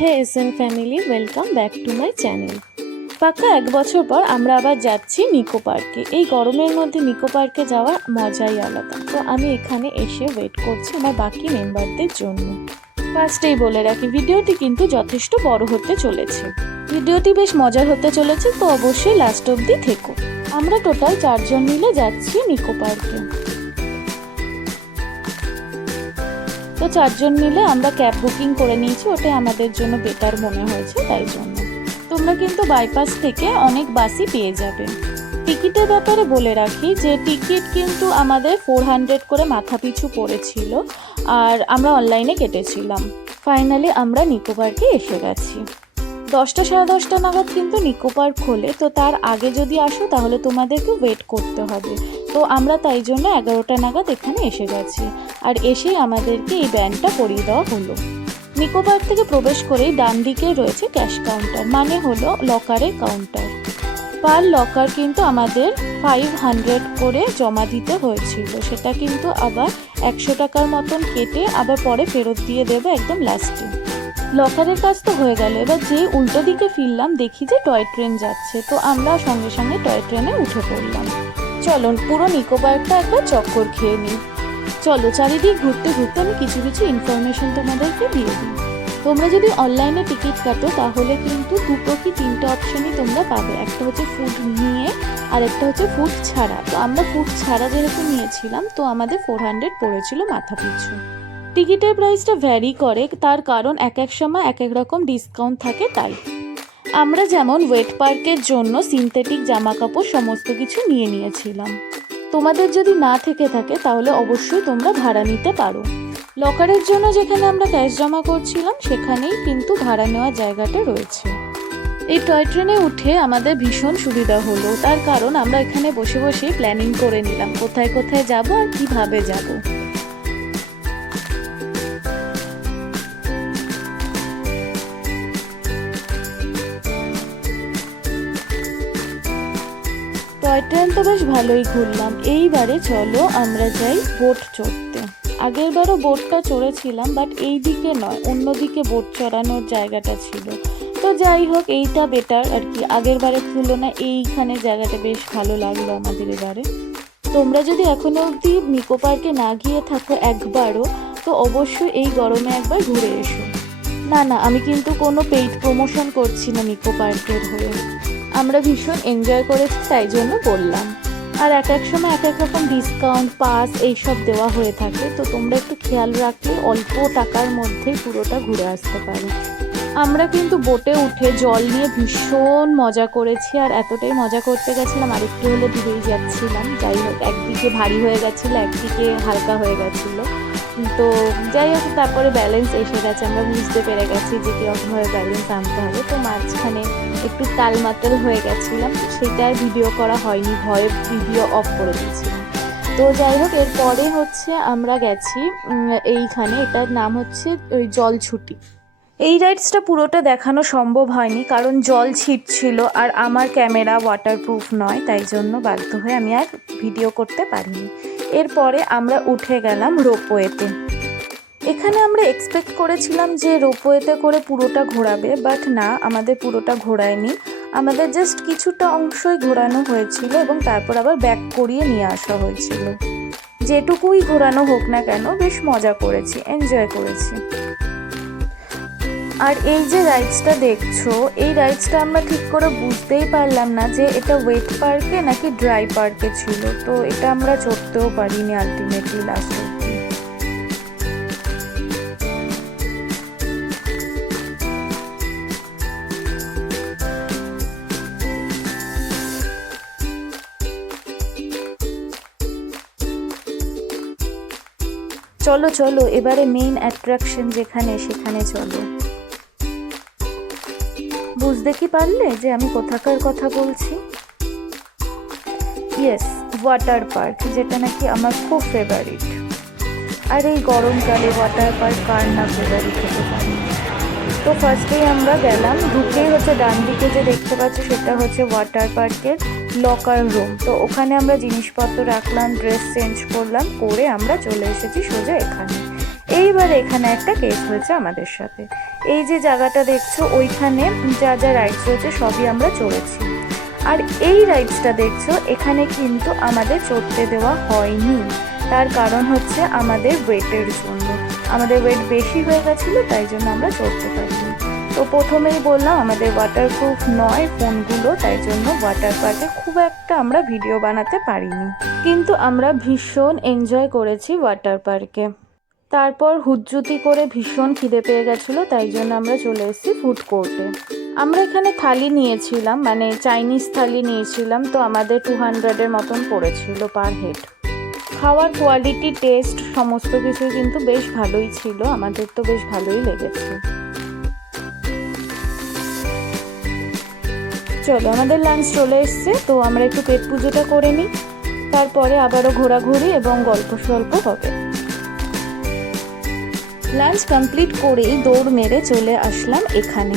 Hey S N family, welcome back to my channel. পাক্কা 1 বছর পর আমরা আবার যাচ্ছি নিকো পার্কে। এই গরমের মধ্যে নিকো পার্কে যাওয়ার মজাই আলাদা। তো আমি এখানে এসে ওয়েট করছি আমার বাকি মেম্বারদের জন্য। ফার্স্টেই বলে রাখি, ভিডিওটি কিন্তু যথেষ্ট বড় হতে চলেছে। ভিডিওটি বেশ মজার হতে চলেছে, তো অবশ্যই লাস্ট অবধি থেকো। আমরা টোটাল 4 জন মিলে যাচ্ছি নিকো পার্কে। তো 4 জন মিলে আমরা ক্যাব বুকিং করে নিয়েছি, ওটাই আমাদের জন্য বেটার মনে হয়েছে, তাই জন্য। তোমরা কিন্তু বাইপাস থেকে অনেক বাসই পেয়ে যাবে। টিকিটের ব্যাপারে বলে রাখি যে টিকিট কিন্তু আমাদের 400 করে মাথা পিছু পড়েছিল, আর আমরা অনলাইনে কেটেছিলাম। ফাইনালি আমরা নিকো পার্কে এসে গেছি। 10টা সাড়ে 10টা নাগাদ কিন্তু নিকো পার্ক খোলে, তো তার আগে যদি আসো তাহলে তোমাদেরকে ওয়েট করতে হবে। তো আমরা তাই জন্য 11টা নাগাদ এখানে এসে গেছি, আর এসেই আমাদেরকে এই ব্যান্ডটা পরিয়ে দেওয়া হলো। নিকো পার্ক থেকে প্রবেশ করেই ডান দিকে রয়েছে ক্যাশ কাউন্টার, মানে হলো লকারের কাউন্টার। পার লকার কিন্তু আমাদের 500 করে জমা দিতে হয়েছিল, সেটা কিন্তু আবার 100 টাকার মতন কেটে আবার পরে ফেরত দিয়ে দেবে একদম লাস্টে। লকারের কাজ তো হয়ে গেল, এবার যে উল্টো দিকে ফিরলাম দেখি যে টয় ট্রেন যাচ্ছে, তো আমরা সঙ্গে সঙ্গে টয় ট্রেনে উঠে পড়লাম। চলো পুরো নিকো পার্কটা একবার চক্কর খেয়ে নিই। চলো চারিদিক ঘুরতে ঘুরতে আমি কিছু কিছু ইনফরমেশন তোমাদেরকে দিয়ে দিই। তোমরা যদি অনলাইনে টিকিট কাটো তাহলে কিন্তু 2টো কি 3টে অপশনই তোমরা পাবে। একটা হচ্ছে ফুড নিয়ে, আর একটা হচ্ছে ফুড ছাড়া। তো আমরা ফুড ছাড়া যেহেতু নিয়েছিলাম, তো আমাদের 400 পড়েছিল মাথা পিছু। টিকিটের প্রাইসটা ভ্যারি করে, তার কারণ এক এক সময় এক এক রকম ডিসকাউন্ট থাকে, তাই। আমরা যেমন ওয়েট পার্কের জন্য সিনথেটিক জামা কাপড় সমস্ত কিছু নিয়ে নিয়েছিলাম। তোমাদের যদি না থেকে থাকে তাহলে অবশ্যই তোমরা ভাড়া নিতে পারো। লকারের জন্য যেখানে আমরা ক্যাশ জমা করছিলাম সেখানেই কিন্তু ভাড়া নেওয়ার জায়গাটা রয়েছে। এই টয় ট্রেনে উঠে আমাদের ভীষণ সুবিধা হলো, তার কারণ আমরা এখানে বসে বসেই প্ল্যানিং করে নিলাম কোথায় কোথায় যাব আর কিভাবে যাব। টয় ট্রেন তো বেশ ভালোই ঘুরলাম। এইবারে চলো আমরা যাই বোট চড়তে। আগের বারও বোটটা চড়েছিলাম, বাট এই দিকে নয়, অন্যদিকে বোট চড়ানোর জায়গাটা ছিল। তো যাই হোক, এইটা বেটার আর কি, আগের বারের তুলনায় এইখানে জায়গাটা বেশ ভালো লাগলো আমাদের এবারে। তোমরা যদি এখনো অবধি নিকো পার্কে না গিয়ে থাকো একবারও, তো অবশ্যই এই গরমে একবার ঘুরে এসো। না না, আমি কিন্তু কোনো পেইড প্রমোশন করছি না নিকো পার্কের হয়ে। আমরা ভীষণ এনজয় করেছি, তাই জন্য বললাম। আর এক এক সময় এক এক রকম ডিসকাউন্ট পাস এইসব দেওয়া হয়ে থাকে, তো তোমরা একটু খেয়াল রাখলে অল্প টাকার মধ্যেই পুরোটা ঘুরে আসতে পারো। আমরা কিন্তু বোটে উঠে জল নিয়ে ভীষণ মজা করেছি, আর এতটাই মজা করতে গেছিলাম আরেকটু হলে ডুবেই যাচ্ছিলাম। যাই হোক, একদিকে ভারী হয়ে গেছিলো, একদিকে হালকা হয়ে গেছিলো। তো যাই হোক, তারপরে ব্যালেন্স এসে গেছে, আমরা বুঝতে পেরে গেছি যে কীরকমভাবে ব্যালেন্স আনতে হবে। তো মাঝখানে একটু টালমাটাল হয়ে গেছিলাম, সেটা আর ভিডিও করা হয়নি, ভয়ে ভিডিও অফ করে দিয়েছিলাম। তো যাই হোক, এরপরে হচ্ছে আমরা গেছি এইখানে, এটার নাম হচ্ছে ওই জলছুটি। এই রাইডসটা পুরোটা দেখানো সম্ভব হয়নি, কারণ জল ছিটছিল আর আমার ক্যামেরা ওয়াটারপ্রুফ নয়, তাই জন্য বাধ্য হয়ে আমি আর ভিডিও করতে পারিনি। এরপরে আমরা উঠে গেলাম রোপওয়েতে। এখানে আমরা এক্সপেক্ট করেছিলাম যে রোপওয়েতে করে পুরোটা ঘোরাবে, বাট না, আমাদের পুরোটা ঘোরায়নি। আমাদের জাস্ট কিছুটা অংশই ঘোরানো হয়েছিল এবং তারপর আবার ব্যাক করিয়ে নিয়ে আসা হয়েছিল। যেটুকুই ঘোরানো হোক না কেন, বেশ মজা করেছি, এনজয় করেছি। আর এই যে রাইডসটা দেখছো, এই রাইডসটা আমরা ঠিক করে বুঝতেই পারলাম না যে এটা ওয়েট পার্কে নাকি ড্রাই পার্কে ছিল, তো এটা আমরা চড়তেও পারিনি আলটিমেটলি লাস্ট অবধি। চলো চলো, এবারে মেইন অ্যাট্রাকশন যেখানে, সেখানে চলো। বুঝতে কি পারলে যে আমি কোথাকার কথা বলছি? ইয়েস, ওয়াটার পার্ক, যেটা নাকি আমার খুব ফেভারিট। আর এই গরমকালে ওয়াটার পার্ক কার না ফেভারিট হতে পারে। তো ফার্স্টেই আমরা গেলাম, ঢুকেই হচ্ছে ডান দিকে যে দেখতে পাচ্ছি সেটা হচ্ছে ওয়াটার পার্কের লকার রুম। তো ওখানে আমরা জিনিসপত্র রাখলাম, ড্রেস চেঞ্জ করলাম, করে আমরা চলে এসেছি সোজা এখানে। এইবার এখানে একটা কেস হয়েছে আমাদের সাথে। এই যে জায়গাটা দেখছো ওইখানে যা যা রাইডস রয়েছে সবই আমরা চড়েছি। আর এই রাইডসটা দেখছো এখানে কিন্তু আমাদের চড়তে দেওয়া হয়নি। তার কারণ হচ্ছে আমাদের ওয়েটের জন্য, আমাদের ওয়েট বেশি হয়ে গেছিলো, তাই জন্য আমরা চড়তে পারিনি। তো প্রথমেই বললাম আমাদের ওয়াটারপ্রুফ নয় ফোনগুলো, তাই জন্য ওয়াটার পার্কে খুব একটা আমরা ভিডিও বানাতে পারিনি। কিন্তু আমরা ভীষণ এনজয় করেছি ওয়াটার পার্কে। তারপর হুজ্জুতি করে ভীষণ খিদে পেয়ে গেছিলো, তাই জন্য আমরা চলে এসেছি ফুড কোর্টে। আমরা এখানে থালি নিয়েছিলাম, মানে চাইনিজ থালি নিয়েছিলাম, তো আমাদের 200-এর মতন পড়েছিল পার হেড। খাওয়ার কোয়ালিটি, টেস্ট সমস্ত কিছুই কিন্তু বেশ ভালোই ছিল, আমাদের তো বেশ ভালোই লেগেছে। চলো আমাদের লাঞ্চ চলে এসছে, তো আমরা একটু পেট পুজোটা করে নিই, তারপরে আবারও ঘোরাঘুরি এবং গল্প স্বল্প হবে। লাঞ্চ কমপ্লিট করেই দৌড় মেরে চলে আসলাম এখানে।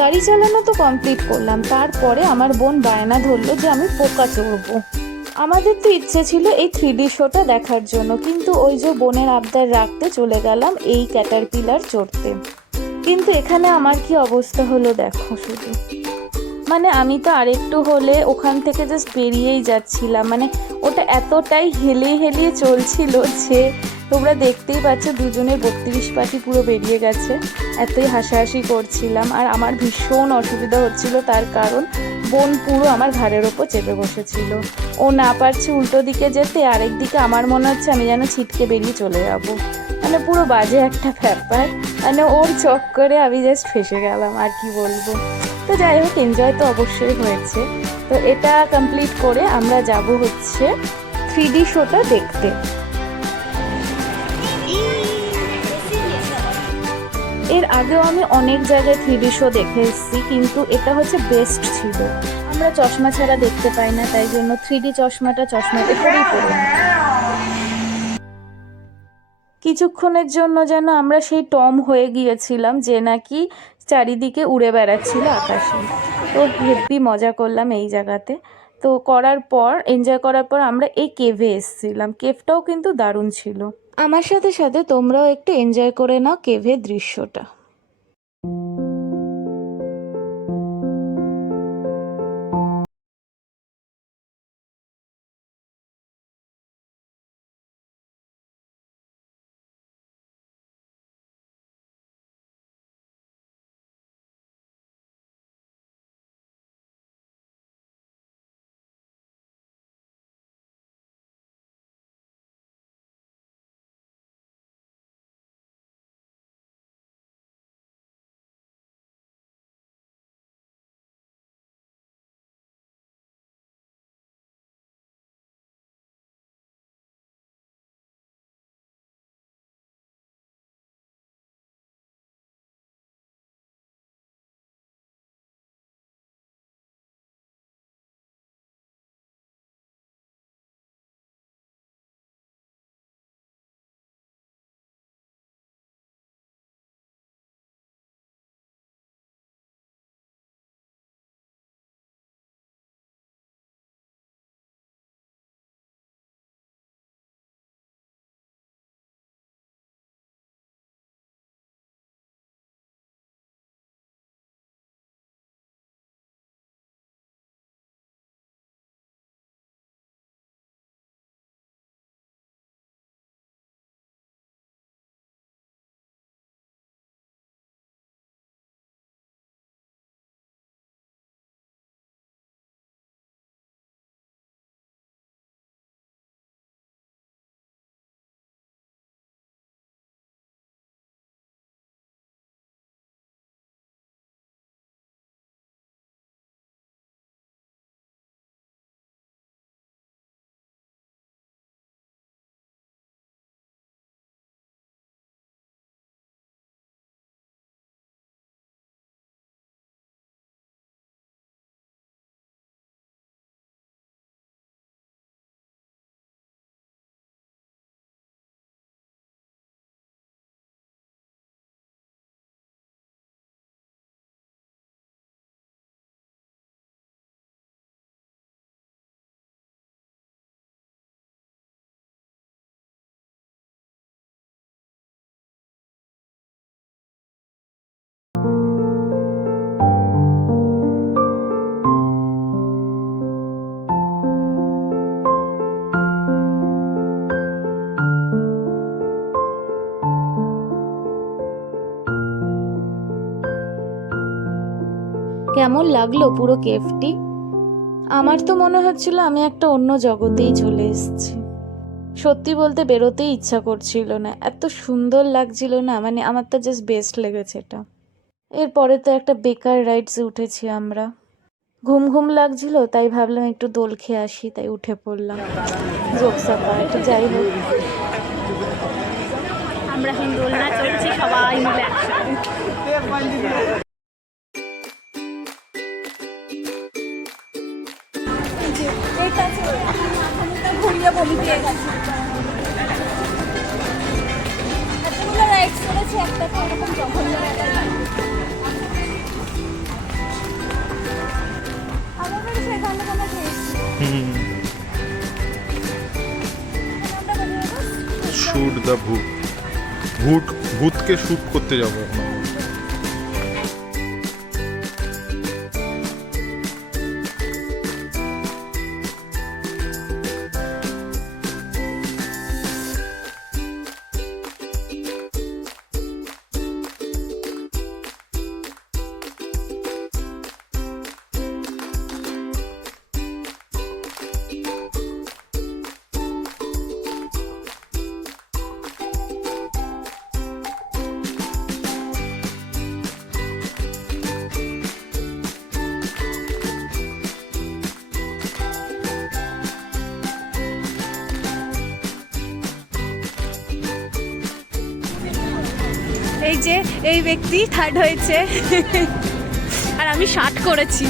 গাড়ি চালানো তো কমপ্লিট করলাম, তারপরে আমার বোন বায়না ধরলো যে আমি পোকা চড়বো। আমাদের তো ইচ্ছে ছিল এই 3D শোটা দেখার জন্য, কিন্তু ওই যে বোনের আবদার রাখতে চলে গেলাম এই ক্যাটারপিলার চড়তে। কিন্তু এখানে আমার কি অবস্থা হলো দেখো শুধু, মানে আমি তো আরেকটু হলে ওখান থেকে জাস্ট বেরিয়েই যাচ্ছিলাম, মানে ওটা এতটাই হেলিয়ে হেলিয়ে চলছিল যে তোমরা দেখতেই পাচ্ছ দুজনের 32 পাটি পুরো বেরিয়ে গেছে। এতই হাসাহাসি করছিলাম, আর আমার ভীষণ অসুবিধা হচ্ছিল, তার কারণ বোন পুরো আমার ঘাড়ের ওপর চেপে বসেছিল। ও না পারছে উল্টো দিকে যেতে, আরেক দিকে আমার মনে হচ্ছে আমি যেন ছিটকে বেরিয়ে চলে যাবো, মানে পুরো বাজে একটা ব্যাপার। মানে ওর চক্করে আমি জাস্ট ফেসে গেলাম, আর কি বলবো। তো যাই হোক, এনজয় তো অবশ্যই হয়েছে। তো এটা কমপ্লিট করে আমরা যাব হচ্ছে 3D শোটা দেখতে। এর আগেও আমি অনেক জায়গায় 3D শো দেখে এসেছি, কিন্তু এটা হচ্ছে বেস্ট ছিল। আমরা চশমা ছাড়া দেখতে পাই না, তাই জন্য 3D চশমাতে করেই পড়লাম। কিছুক্ষণের জন্য যেন আমরা সেই টম হয়ে গিয়েছিলাম যে নাকি চারিদিকে উড়ে বেড়াচ্ছিল আকাশে। তো হেব্বি মজা করলাম এই জায়গাতে। তো এনজয় করার পর আমরা এই কেভে এসেছিলাম, কেভটাও কিন্তু দারুণ ছিল। আমার সাথে সাথে তোমরাও একটু এনজয় করে নাও কেভের দৃশ্যটা। কেমন লাগলো পুরো কেভটি? আমার তো মনে হচ্ছিল আমি একটা অন্য জগতেই চলে এসেছি। সত্যি বলতে বেরোতেই ইচ্ছা করছিল না, এত সুন্দর লাগছিল না, মানে আমার তো জাস্ট বেস্ট লেগেছে এটা। এরপরে তো একটা বেকার রাইডসে উঠেছি আমরা। ঘুম ঘুম লাগছিল, তাই ভাবলাম একটু দোল খেয়ে আসি, তাই উঠে পড়লাম। জোকসা পার্ট, যাই হোক। আমরা এখন দোলনা চলছি সবাই মিলে একসাথে। ঘুরিয়ে বলি পেয়ে গেছে, এতগুলো রাইডস করেছি, একটা তো এরকম জঘন্য আমাদের সেখানে কোনো শুট দ্য ভূত, ভূতকে শুট করতে যাবো এখন। এই যে এই ব্যক্তি থার্ড হয়েছে আর আমি 60 করেছি।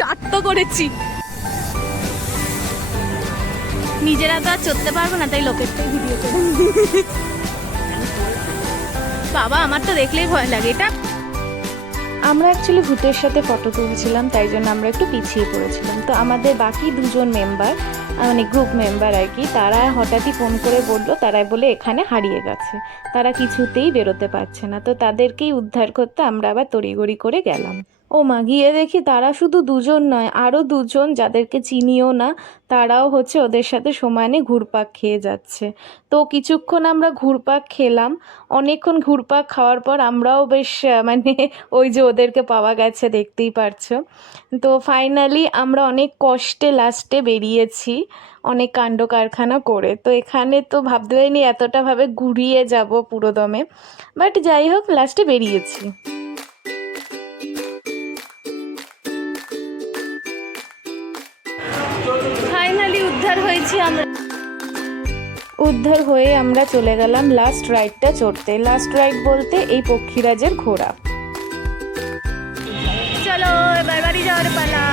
60 তো করেছি। নিজেরা তো আর চড়তে পারবো না, তাই লোকের তো ভিডিও করে। বাবা আমার তো দেখলেই ভয় লাগে এটা। আমরা অ্যাকচুয়ালি ভূতের সাথে ফটো তুলছিলাম, তাই জন্য আমরা একটু পিছিয়ে পড়েছিলাম। তো আমাদের বাকি দুজন মেম্বার, মানে গ্রুপ মেম্বার আর কি, তারা হঠাৎই ফোন করে বললো, তারা বলে এখানে হারিয়ে গেছে, তারা কিছুতেই বেরোতে পারছে না। তো তাদেরকেই উদ্ধার করতে আমরা আবার তড়িঘড়ি করে গেলাম। ও মা, গিয়ে দেখি তারা শুধু দুজন নয়, আরও দুজন যাদেরকে চিনিও না, তারাও হচ্ছে ওদের সাথে সমানে ঘুরপাক খেয়ে যাচ্ছে। তো কিছুক্ষণ আমরা ঘুরপাক খেলাম, অনেকক্ষণ ঘুরপাক খাওয়ার পর আমরাও বেশ মানে ওই যে ওদেরকে পাওয়া গেছে, দেখতেই পারছো। তো ফাইনালি আমরা অনেক কষ্টে লাস্টে বেরিয়েছি, অনেক কাণ্ড কারখানা করে। তো এখানে তো ভাবতে পারিনি এতটাভাবে ঘুরিয়ে যাব পুরো দমে, বাট যাই হোক লাস্টে বেরিয়েছি। ফাইনালি উদ্ধার হয়েছি আমরা। উদ্ধার হয়ে আমরা চলে গেলাম লাস্ট রাইডটা চড়তে। লাস্ট রাইড বলতে এই পক্ষীরাজের ঘোড়া। চলো এবার বাড়ি যাওয়ার পালা।